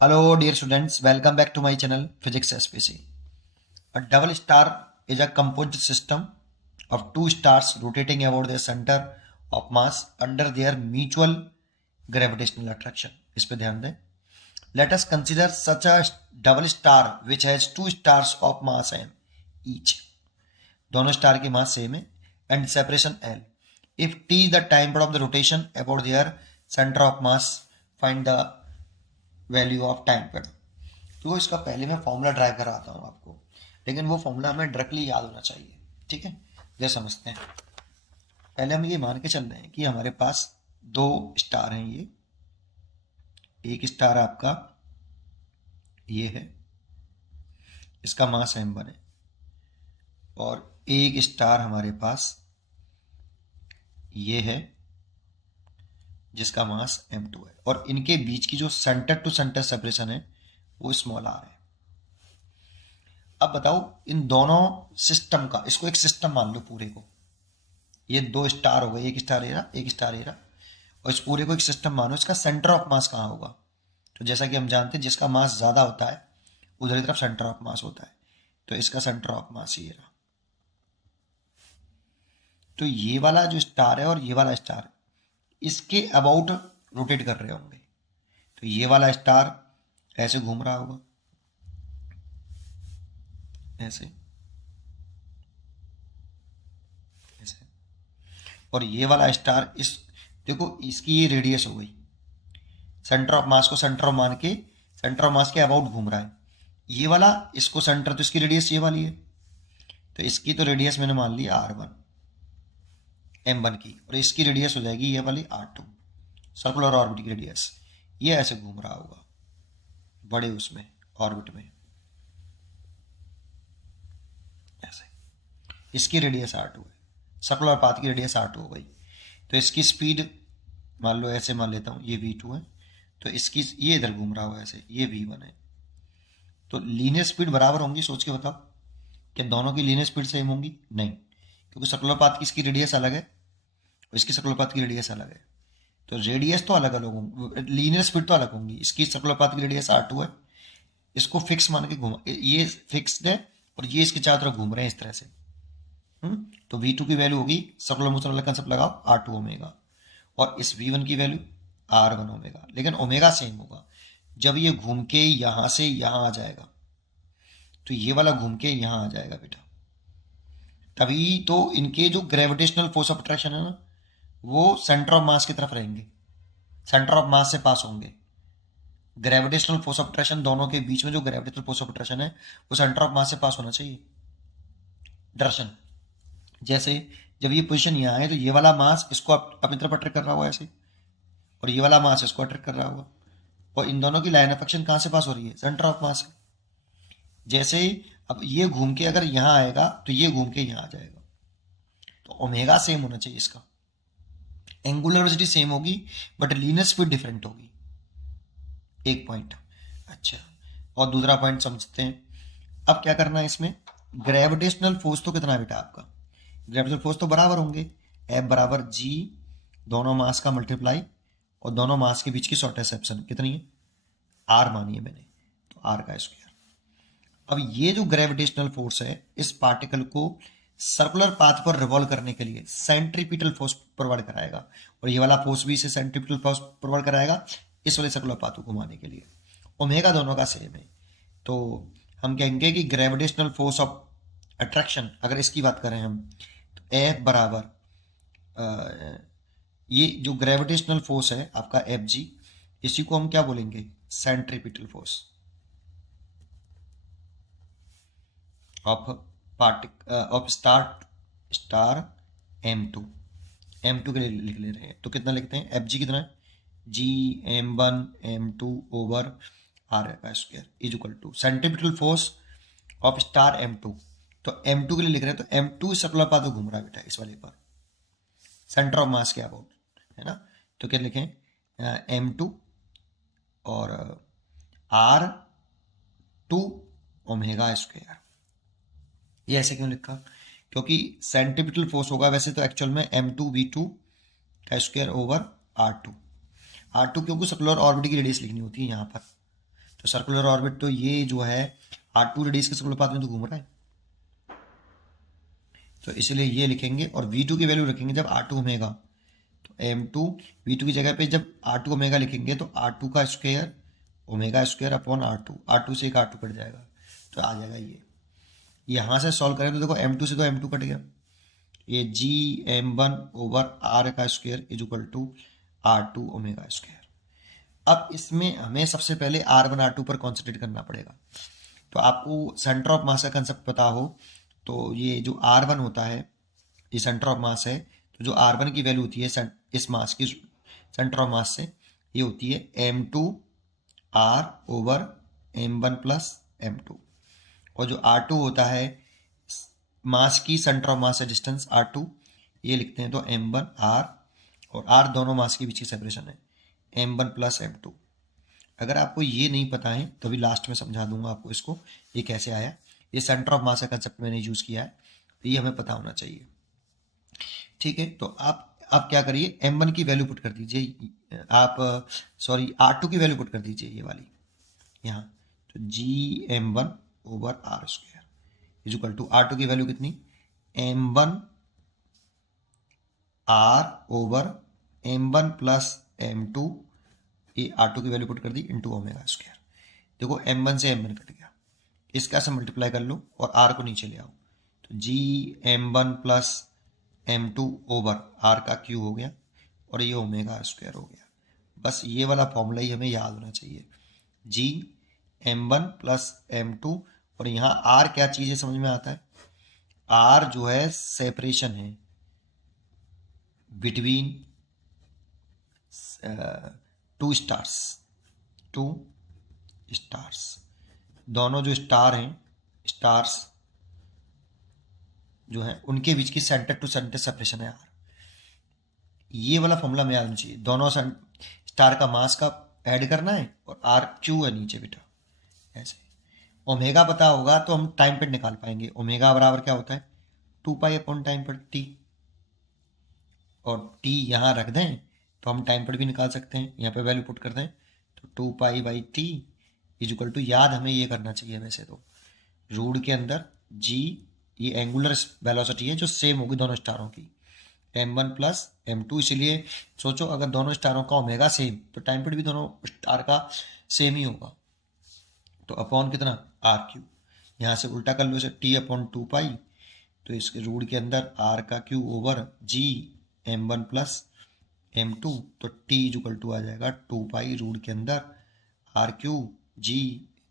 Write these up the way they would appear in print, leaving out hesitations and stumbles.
Hello, dear students. Welcome back to my channel Physics SPC. A double star is a composite system of two stars rotating about their center of mass under their mutual gravitational attraction. इस पे ध्यान दें. Let us consider such a double star which has two stars of mass m each. दोनों star की mass same है and separation L. If t is the time period of the rotation about their center of mass, find the value of time period. तो इसका पहले मैं formula drive कराता हूँ आपको, लेकिन वो फॉर्मूला हमें डायरेक्टली याद होना चाहिए. ठीक है, जैसे समझते हैं. पहले हम ये मान के चल रहे हैं कि हमारे पास दो स्टार हैं. ये एक स्टार आपका ये है, इसका मास m1 है, और एक स्टार हमारे पास ये है जिसका मास m2 है, और इनके बीच की जो सेंटर टू सेंटर सेपरेशन है वो स्मॉल r है. अब बताओ इन दोनों सिस्टम का, इसको एक सिस्टम मान लो पूरे को. ये दो स्टार हो गए, एक स्टार एरा एक स्टार एरा, और इस पूरे को एक सिस्टम मानो. इसका सेंटर ऑफ मास कहाँ होगा? तो जैसा कि हम जानते हैं जिसका मास ज़्यादा होता है उधर की तरफ सेंटर ऑफ मास होता है. तो इसका सेंटर ऑफ मास ये रहा. तो ये वाला जो स्टार है और ये वाला स्टार इसके अबाउट रोटेट कर रहे होंगे. तो ये वाला स्टार ऐसे घूम रहा होगा, ऐसे ऐसे, और ये वाला स्टार इस, देखो इसकी ये रेडियस हो गई. सेंटर ऑफ मास को सेंटर ऑफ मान के सेंटर ऑफ मास के अबाउट घूम रहा है. ये वाला इसको सेंटर, तो इसकी रेडियस ये वाली है. तो इसकी तो रेडियस मैंने मान ली r1 m1 की, और इसकी रेडियस हो जाएगी ये वाली r2 सर्कुलर ऑर्बिट की रेडियस. ये ऐसे घूम रहा होगा बड़े उसमें ऑर्बिट में ऐसे. इसकी रेडियस r2 है, सर्कुलर पाथ की रेडियस r2 हो गई. तो इसकी स्पीड मान लो ऐसे मान लेता हूँ, ये v2 है. तो इसकी ये इधर घूम रहा होगा ऐसे, ये v1 है. तो लीनियर स्पीड बराबर होंगी. सोच के बताओ क्या दोनों की लीनियर स्पीड सेम होंगी? नहीं, क्योंकि सर्कुलर पाथ की इसकी रेडियस अलग है और इसकी सर्कुलर पाथ की रेडियस अलग है. तो रेडियस तो अलग अलग होंगी, लीनियर स्पीड तो अलग होंगी. इसकी सर्कुलर पाथ की रेडियस r2 है, इसको फिक्स मान के घूमा, ये फिक्स्ड है और ये इसके चारों तरफ घूम रहे हैं इस तरह से. तो v2 की वैल्यू होगी, सर्कुलर मोशन वाला कंसेप्ट लगाओ, r2 ओमेगा, और इस v1 की वैल्यू r1 ओमेगा. लेकिन ओमेगा सेम होगा. जब ये घूम के यहां से यहां आ जाएगा तो ये वाला घूम के यहां आ जाएगा बेटा. तभी तो इनके जो ग्रेविटेशनल फोर्स ऑफ अट्रैक्शन है ना, वो सेंटर ऑफ मास की तरफ रहेंगे, सेंटर ऑफ मास से पास होंगे. ग्रेविटेशनल फोर्स ऑफ अट्रैक्शन, दोनों के बीच में जो ग्रेविटेशनल फोर्स ऑफ अट्रैक्शन है वो सेंटर ऑफ मास से पास होना चाहिए. डायरेक्शन जैसे जब ये पोजीशन यहाँ है तो ये वाला मास इसको अपनी तरफ अट्रैक्ट कर रहा होगा ऐसे, और ये वाला मास इसको अट्रैक्ट कर रहा होगा, और इन दोनों की लाइन ऑफ एक्शन कहाँ से पास हो रही है? सेंटर ऑफ मास से. जैसे अब ये घूम के अगर यहाँ आएगा तो ये घूम के यहाँ आ जाएगा. तो ओमेगा सेम होना चाहिए इसका, एंगुलर वेलोसिटी सेम होगी बट लीनियर स्पीड डिफरेंट होगी. एक पॉइंट. अच्छा, और दूसरा पॉइंट समझते हैं. अब क्या करना है इसमें? ग्रेविटेशनल फोर्स तो कितना है बेटा आपका? ग्रेविटेशनल फोर्स तो बराबर होंगे, F बराबर G, दोनों मास का मल्टीप्लाई और दोनों मास के बीच की शॉर्टेस्ट सेक्शन कितनी है? R मानी है मैंने, तो R का स्क्वायर. अब ये जो ग्रेविटेशनल फोर्स है इस पार्टिकल को सर्कुलर पाथ पर रिवॉल्व करने के लिए सेंट्रीपिटल फोर्स प्रोवाइड कराएगा, और ये वाला फोर्स भी इसे सेंट्रीपिटल फोर्स प्रोवाइड कराएगा इस वाले सर्कुलर पाथ को घुमाने के लिए. ओमेगा दोनों का सेम है. तो हम कहेंगे कि ग्रेविटेशनल फोर्स ऑफ अट्रैक्शन, अगर इसकी बात करें हम, तो F बराबर ये जो ग्रेविटेशनल फोर्स है आपका Fg, इसी को हम क्या बोलेंगे? Centripetal force of of star m2 के लिए लिख ले रहे हैं. तो कितना लिखते हैं? Fg कितना है? G m1 m2 over r का square is equal to centripetal force of star m2. तो m2 के लिए लिख रहे हैं, तो m2 सर्कुलर पाथ में घूम रहा है बेटा इस वाले पर, सेंटर ऑफ मास के अबाउट, है ना. तो क्या लिखें? m2 और r2 ओमेगा स्क्वायर. ये ऐसे क्यों लिखा? क्योंकि सेंट्रीपिटल फोर्स होगा वैसे तो एक्चुअल में m2v2 का स्क्वायर ओवर r2. क्योंकि सर्कुलर ऑर्बिट की रेडियस लिखनी होती है यहाँ पर, तो सर्कुलर ऑर्बिट तो ये जो है R2 रेडियस के सर्कुलर पाथ में तो घूम रहा है, तो इसलिए ये लिखेंगे और V2 की वैल्यू रखेंगे जब R2 ओमेगा, तो M2 V2 की जगह पे जब R2 ओमेगा लिखेंगे तो R2 का square omega square upon R2 से एक R2 कट जाएगा, तो आ जाएगा ये। यहाँ से सॉल्व करें तो देखो M2 से तो M2 कट गया, ये GM1 ओवर R का square is equal to R2 omega square. अब इसमें हमें सबसे पहले R1 R2 पर कॉन्सेंट्रेट करना पड़ेगा। तो आपको सेंटर ऑफ मास का कंसेप्ट पता हो तो ये जो R1 होता है ये सेंटर ऑफ मास है, तो जो R1 की वैल्यू होती है इस मास की सेंटर ऑफ मास से ये होती है M2 R over M1 plus M2, और जो R2 होता है मास की सेंटर ऑफ मास से डिस्टेंस R2, ये लिखते हैं तो M1 R, और R दोनों मास के बीच की सेपरेशन है M1 प्लस M2। अगर आपको ये नहीं पता है तो अभी लास्ट में समझा दूंगा आपको इसको ये कैसे आया। ये सेंटर ऑफ मास का कंसेप्ट मैंने यूज़ किया है, तो ये हमें पता होना चाहिए, ठीक है। तो आप क्या करिए, M1 की वैल्यू पुट कर दीजिए, आप सॉरी R2 की वैल्यू पुट कर दीजिए ये वाली यहाँ, तो GM1 over R square is equal to R2 की वैल्यू कितनी, M1 R over M1 plus M2, ये R2 की वैल्यू पुट कर दी इंटू ओमेगा स्क्वायर। देखो M1 से M1 कट गया, इसका से मल्टीप्लाई कर लो और R को नीचे ले आओ, तो GM1 plus M2 over R का क्यू हो गया और ये ओमेगा स्क्वायर हो गया। बस ये वाला फॉर्मूला ही हमें याद होना चाहिए, GM1 प्लस M2, और यहाँ R क्या चीज़ है समझ में आता है, R जो है सेपरेशन है बिटवीन टू स्टार्स, दोनों जो स्टार हैं, स्टार्स जो हैं उनके बीच की सेंटर टू सेंटर सेपरेशन है R। ये वाला फॉर्मूला में याद होना चाहिए, दोनों स्टार का मास का ऐड करना है और R क्यू है नीचे बेटा, ऐसे। ओमेगा पता होगा तो हम टाइम पर निकाल पाएंगे, ओमेगा बराबर क्या होता है 2 पाई अपॉन टाइम पर T, और T यहाँ रख दें तो हम टाइम पर भी निकाल सकते हैं, यहाँ पे वैल्यू पुट कर दें तो 2 पाई/T इज इक्वल टू, याद हमें ये करना चाहिए वैसे तो, रूट के अंदर G ये एंगुलर वेलोसिटी है जो सेम होगी दोनों स्टारों की, M1 प्लस M2, इसीलिए सोचो अगर दोनों स्टारों का ओमेगा सेम तो टाइम पीरियड भी दोनों स्टार का सेम ही होगा, तो अपॉन कितना R3, यहाँ से उल्टा कर लो इसे T अपॉन 2 पाई, तो इसके रूट के अंदर R का Q over G M1 plus M2, तो T इक्वल टू आ जाएगा 2 पाई रूट के अंदर R3 G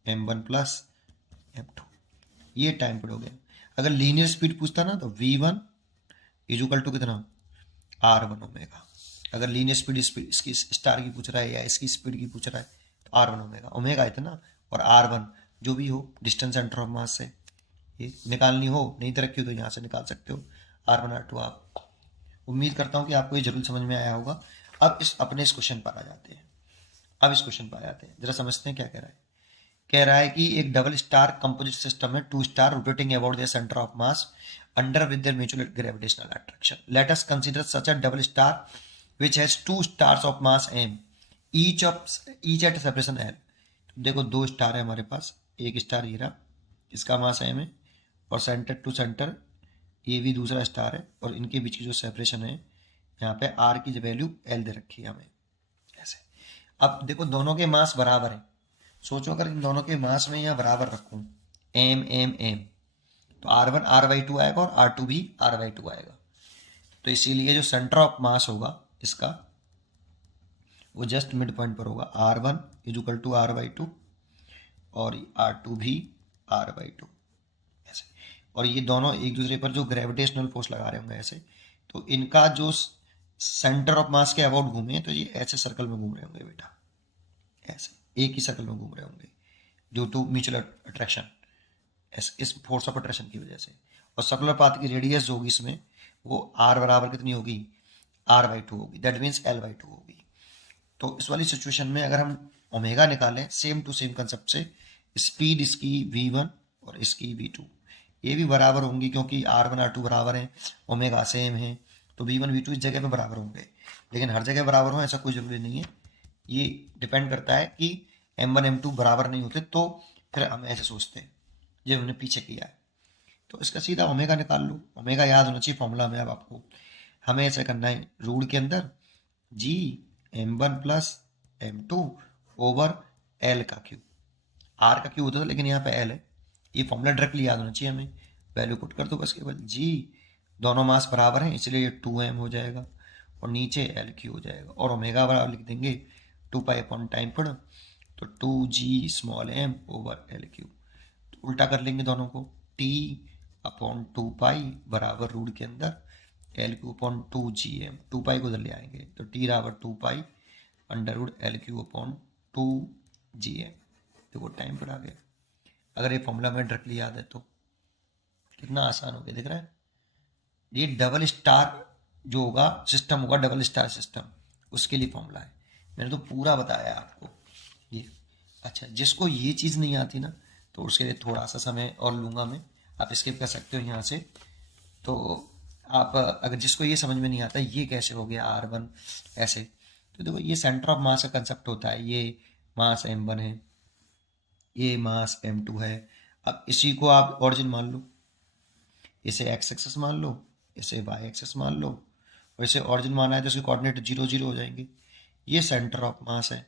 M1 plus M2। ये टाइम पीरियड हो गया। अगर लीनियर स्पीड पूछता ना तो V1 इक्वल टू कितना R1 ओमेगा, अगर लीनियर स्पीड इसकी स्टार की पूछ रहा है या इसकी स्पीड की पूछ रहा है तो R1 ओमेगा, ओमेगा इतना और R1 जो भी हो डिस्टेंस सेंटर ऑफ मास से ये निकालनी हो, नहीं तो रखी हो तो यहाँ से निकाल सकते हो R1 R2 आप। उम्मीद करता हूँ कि आपको ये जरूर समझ में आया होगा। अब इस क्वेश्चन पर आ जाते हैं, जरा समझते हैं क्या कह रहा है। कह रहा है कि एक डबल स्टार कंपोजिट सिस्टम है, 2 star rotating about their centre of mass under with their mutual gravitational attraction. Let us consider such a double star which has 2 stars of mass m each eight separation l। देखो 2 star है हमारे पास, एक star ये रहा, इसका मास m है, और centre to centre ये भी दूसरा स्टार है, और इनके बीच की जो सेपरेशन है यहाँ पे r की वैल्यू l दे रखी है हमें ऐसे। अब देखो दोनों के मास बराबर है, सोचो अगर इन दोनों के मास में यहाँ बराबर रखूँ m तो R1 R/2 आएगा और R2 भी R/2 आएगा, तो इसीलिए जो सेंटर ऑफ मास होगा इसका वो जस्ट मिड पॉइंट पर होगा, R1 इक्वल टू R/2 और R2 भी R/2 ऐसे। और ये दोनों एक दूसरे पर जो ग्रेविटेशनल फोर्स लगा रहे होंगे ऐसे, तो इनका जो सेंटर ऑफ मास के अबाउट घूमे तो ये ऐसे सर्कल में घूम रहे होंगे बेटा, ऐसे एक ही सर्कल में घूम रहे होंगे ड्यू टू म्यूचुअल अट्रैक्शन, इस फोर्स ऑफ अट्रैक्शन की वजह से। और सर्कुलर पाथ की रेडियस जो होगी इसमें वो R बराबर कितनी होगी R/2 होगी, दैट मीन्स L/2 होगी। तो इस वाली सिचुएशन में अगर हम ओमेगा निकालें सेम टू सेम कंसेप्ट से, स्पीड इसकी V1 और इसकी V2 ये भी बराबर होंगी क्योंकि R1 R2 बराबर हैं, ओमेगा सेम है, तो V1 V2 इस जगह पे बराबर होंगे। लेकिन हर जगह बराबर हो ऐसा कोई ज़रूरी नहीं है, ये डिपेंड करता है कि M1 M2 बराबर नहीं होते तो फिर हम ऐसे सोचते हैं, जो हमने पीछे किया है। तो इसका सीधा ओमेगा निकाल लो, ओमेगा याद होना चाहिए फॉर्मूला में। अब आपको हमें ऐसा करना है, रूट के अंदर जी M1 plus M2 over L का क्यूब। R का क्यूब होता था लेकिन यहाँ पे L है, ये फॉर्मूला डायरेक्टली याद होना चाहिए हमें। वैल्यू पुट कर दो बस केवल, जी दोनों मास बराबर हैं इसलिए ये 2m हो जाएगा और नीचे LQ हो जाएगा, और ओमेगा बराबर लिख देंगे 2 पाई अपॉन टाइम पर, तो 2g small m over LQ। तो उल्टा कर लेंगे दोनों को, t अपॉन 2 पाई बराबर रूट के अंदर LQ अपॉन 2gm, 2 पाई को उधर ले आएंगे तो t बराबर 2 pi under root LQ upon 2gm। देखो टाइम पर आ गया। अगर ये फॉर्मूला में डायरेक्टली याद है तो कितना आसान हो गया, दिख रहा है। ये डबल स्टार जो होगा सिस्टम होगा, डबल स्टार सिस्टम, उसके लिए फॉर्मूला है। मैंने तो पूरा बताया आपको ये। अच्छा, जिसको ये चीज़ नहीं आती ना तो उसके लिए थोड़ा सा समय और लूँगा मैं, आप स्किप कर सकते हो यहाँ से। तो आप अगर जिसको ये समझ में नहीं आता ये कैसे हो गया R1 ऐसे, तो देखो ये सेंटर ऑफ मास का कंसेप्ट होता है। ये मास M1 है, ये मास M2 है। अब इसी को आप ऑरिजिन मान लो, इसे एक्स एक्सेस मान लो, इसे वाई एक्सेस मान लो, और इसे ऑरिजिन माना है तो इसके कोऑर्डिनेट 0 0 हो जाएंगे। ये सेंटर ऑफ मास है।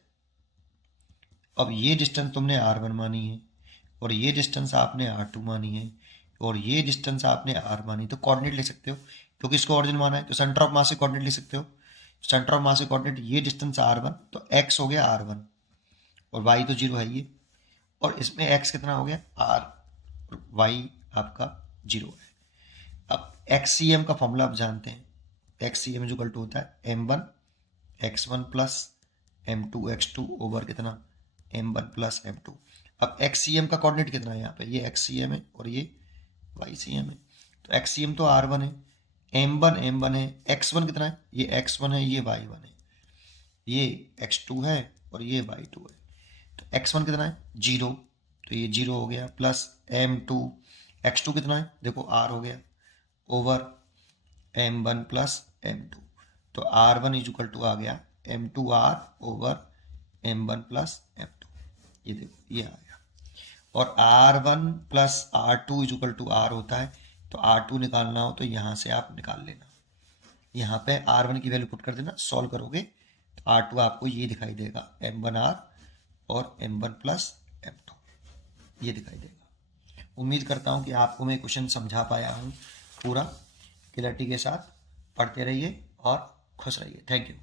अब ये डिस्टेंस तुमने R1 मानी है और ये डिस्टेंस आपने R2 मानी है और ये डिस्टेंस आपने R मानी, तो कोऑर्डिनेट लिख सकते हो क्योंकि इसको ऑरिजिन माना है तो सेंटर ऑफ मास से कोऑर्डिनेट लिख सकते हो। सेंटर ऑफ मास से कोऑर्डिनेट ये डिस्टेंस R1 तो x हो गया R1 और y तो 0 है ये, और इसमें x कितना हो गया R और y आपका 0 है। अब XCM का फॉर्मूला आप जानते हैं, XCM जो इक्वल टू होता है M1 X1 plus M2 X2 over कितना M1 प्लस M2। अब XCM का कोऑर्डिनेट कितना है यहाँ पे, ये XCM है और ये YCM है, तो XCM तो R1 है, M1 M1 है, X1 कितना है, ये X1 है, ये Y1 है, ये X2 है और ये Y2 है। तो X1 कितना है 0, तो ये 0 हो गया, प्लस M2 X2 कितना है देखो R हो गया ओवर M1 प्लस M2, तो R1 इज इक्वल टू आ गया M2R over M1 plus M2। ये देखो ये आ गया, और R1 plus R2 is equal to R होता है, तो R2 निकालना हो तो यहाँ से आप निकाल लेना, यहाँ पे R1 की वैल्यू पुट कर देना, सॉल्व करोगे तो R2 आपको ये दिखाई देगा M1R और M1 प्लस M2 ये दिखाई देगा। उम्मीद करता हूँ कि आपको मैं क्वेश्चन समझा पाया हूँ पूरा क्लैरिटी के साथ। पढ़ते रहिए और खुश रहिए। Thank you.